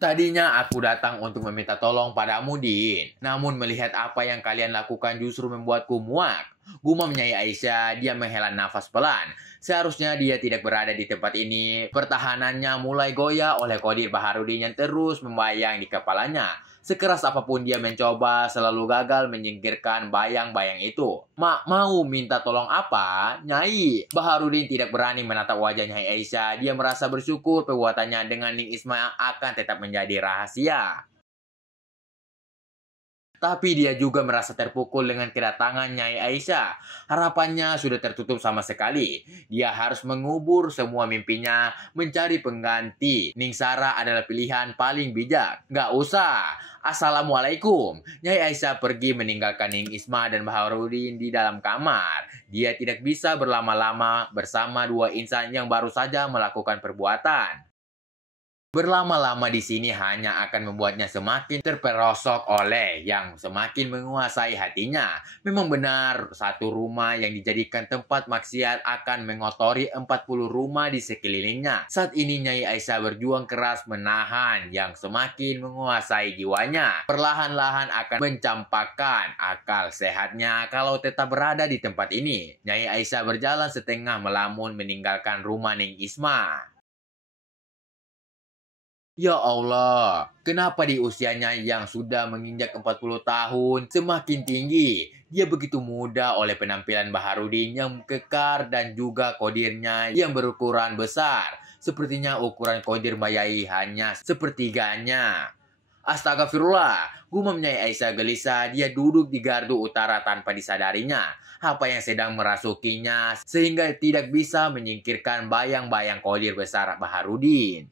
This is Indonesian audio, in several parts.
Tadinya aku datang untuk meminta tolong padamu, Din. Namun melihat apa yang kalian lakukan justru membuatku muak. Gumam Nyai Aisyah, dia menghela nafas pelan. Seharusnya dia tidak berada di tempat ini. Pertahanannya mulai goyah oleh Qadir Baharudin yang terus membayang di kepalanya. Sekeras apapun dia mencoba, selalu gagal menyingkirkan bayang-bayang itu. Mau minta tolong apa? Nyai. Baharudin tidak berani menatap wajah Nyai Aisyah. Dia merasa bersyukur perbuatannya dengan Ning Isma akan tetap menjadi rahasia. Tapi dia juga merasa terpukul dengan kedatangan Nyai Aisyah. Harapannya sudah tertutup sama sekali. Dia harus mengubur semua mimpinya, mencari pengganti. Ningsara adalah pilihan paling bijak. Nggak usah. Assalamualaikum. Nyai Aisyah pergi meninggalkan Ning Isma dan Baharudin di dalam kamar. Dia tidak bisa berlama-lama bersama dua insan yang baru saja melakukan perbuatan. Berlama-lama di sini hanya akan membuatnya semakin terperosok oleh yang semakin menguasai hatinya. Memang benar, satu rumah yang dijadikan tempat maksiat akan mengotori 40 rumah di sekelilingnya. Saat ini Nyai Aisyah berjuang keras menahan yang semakin menguasai jiwanya. Perlahan-lahan akan mencampakkan akal sehatnya kalau tetap berada di tempat ini. Nyai Aisyah berjalan setengah melamun meninggalkan rumah Ning Isma. Ya Allah, kenapa di usianya yang sudah menginjak 40 tahun semakin tinggi? Dia begitu muda oleh penampilan Baharudin yang kekar dan juga kodirnya yang berukuran besar. Sepertinya ukuran kodir Mayai hanya sepertiganya. Astagfirullah, gumam Nyai Aisyah gelisah. Dia duduk di gardu utara tanpa disadarinya. Apa yang sedang merasukinya sehingga tidak bisa menyingkirkan bayang-bayang kodir besar Baharudin.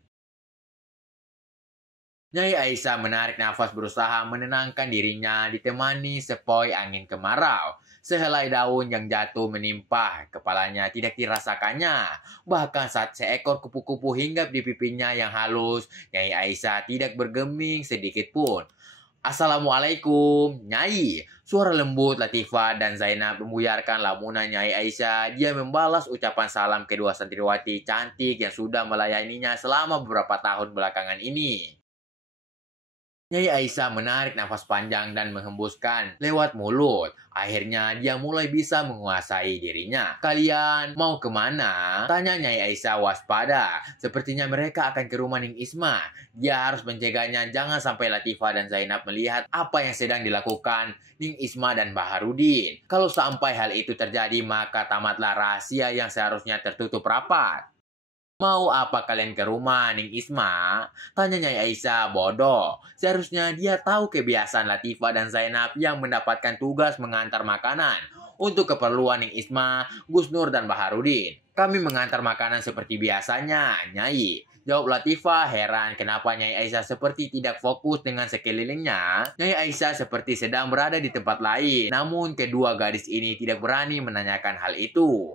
Nyai Aisyah menarik nafas berusaha menenangkan dirinya ditemani sepoi angin kemarau. Sehelai daun yang jatuh menimpa kepalanya tidak dirasakannya. Bahkan saat seekor kupu-kupu hinggap di pipinya yang halus, Nyai Aisyah tidak bergeming sedikit pun. Assalamualaikum, Nyai. Suara lembut Latifah dan Zainab membuyarkan lamunan Nyai Aisyah. Dia membalas ucapan salam kedua santriwati cantik yang sudah melayaninya selama beberapa tahun belakangan ini. Nyai Aisyah menarik nafas panjang dan menghembuskan lewat mulut. Akhirnya dia mulai bisa menguasai dirinya. Kalian mau kemana? Tanya Nyai Aisyah waspada. Sepertinya mereka akan ke rumah Ning Isma. Dia harus mencegahnya jangan sampai Latifah dan Zainab melihat apa yang sedang dilakukan Ning Isma dan Baharudin. Kalau sampai hal itu terjadi maka tamatlah rahasia yang seharusnya tertutup rapat. Mau apa kalian ke rumah Ning Isma? Tanya Nyai Aisyah bodoh. Seharusnya dia tahu kebiasaan Latifah dan Zainab yang mendapatkan tugas mengantar makanan. Untuk keperluan Ning Isma, Gus Nur dan Baharudin. Kami mengantar makanan seperti biasanya, Nyai. Jawab Latifah heran kenapa Nyai Aisyah seperti tidak fokus dengan sekelilingnya. Nyai Aisyah seperti sedang berada di tempat lain. Namun kedua gadis ini tidak berani menanyakan hal itu.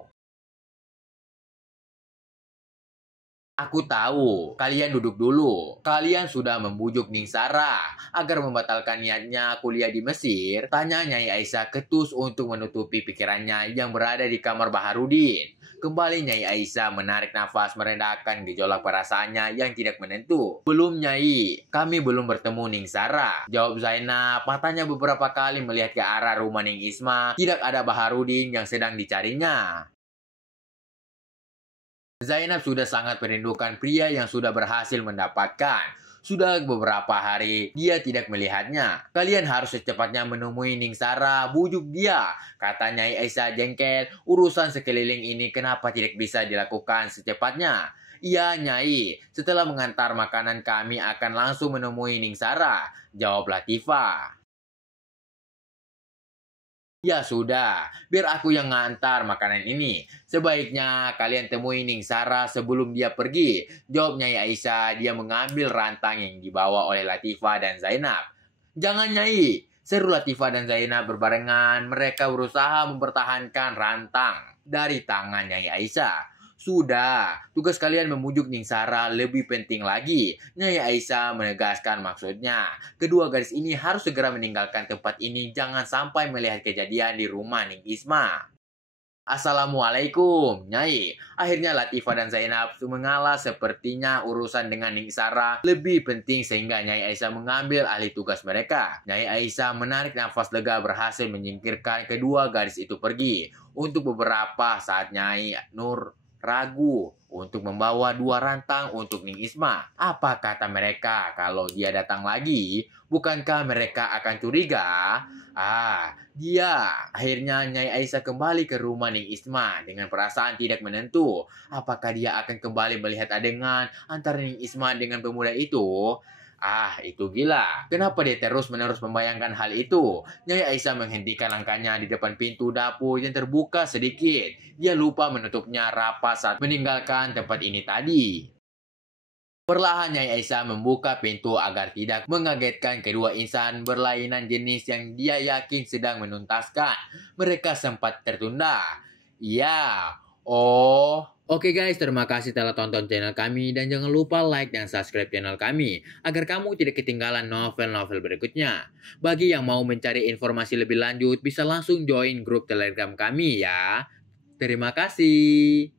Aku tahu, kalian duduk dulu. Kalian sudah membujuk Ningsara agar membatalkan niatnya kuliah di Mesir. Tanya Nyai Aisyah ketus untuk menutupi pikirannya yang berada di kamar Baharudin. Kembali Nyai Aisyah menarik nafas merendahkan gejolak perasaannya yang tidak menentu. Belum Nyai, kami belum bertemu Ningsara. Jawab Zainab, matanya beberapa kali melihat ke arah rumah Ning Isma. Tidak ada Baharudin yang sedang dicarinya. Zainab sudah sangat merindukan pria yang sudah berhasil mendapatkan. Sudah beberapa hari dia tidak melihatnya. Kalian harus secepatnya menemui Ningsara, bujuk dia. Kata Nyai Aisyah jengkel, urusan sekeliling ini kenapa tidak bisa dilakukan secepatnya? Iya Nyai, setelah mengantar makanan kami akan langsung menemui Ningsara. Jawab Latifah. Ya sudah, biar aku yang ngantar makanan ini. Sebaiknya kalian temui Ningsara sebelum dia pergi. Jawab Nyai Aisyah, dia mengambil rantang yang dibawa oleh Latifah dan Zainab. Jangan Nyai, seru Latifah dan Zainab berbarengan. Mereka berusaha mempertahankan rantang dari tangan Nyai Aisyah. Sudah, tugas kalian memujuk Ningsara lebih penting lagi. Nyai Aisyah menegaskan maksudnya. Kedua gadis ini harus segera meninggalkan tempat ini. Jangan sampai melihat kejadian di rumah Ning Isma. Assalamualaikum, Nyai. Akhirnya Latifah dan Zainab mengalah, sepertinya urusan dengan Ning Sarah lebih penting sehingga Nyai Aisyah mengambil alih tugas mereka. Nyai Aisyah menarik nafas lega, berhasil menyingkirkan kedua gadis itu pergi. Untuk beberapa saat Nyai Nur ragu untuk membawa dua rantang untuk Ning Isma. Apa kata mereka kalau dia datang lagi? Bukankah mereka akan curiga? Dia akhirnya Nyai Aisyah kembali ke rumah Ning Isma dengan perasaan tidak menentu. Apakah dia akan kembali melihat adegan antara Ning Isma dengan pemuda itu? Itu gila. Kenapa dia terus-menerus membayangkan hal itu? Nyai Aisyah menghentikan langkahnya di depan pintu dapur yang terbuka sedikit. Dia lupa menutupnya rapat saat meninggalkan tempat ini tadi. Perlahan Nyai Aisyah membuka pintu agar tidak mengagetkan kedua insan berlainan jenis yang dia yakin sedang menuntaskan. Mereka sempat tertunda. Ya, Oke guys, terima kasih telah tonton channel kami dan jangan lupa like dan subscribe channel kami agar kamu tidak ketinggalan novel-novel berikutnya. Bagi yang mau mencari informasi lebih lanjut bisa langsung join grup Telegram kami ya. Terima kasih.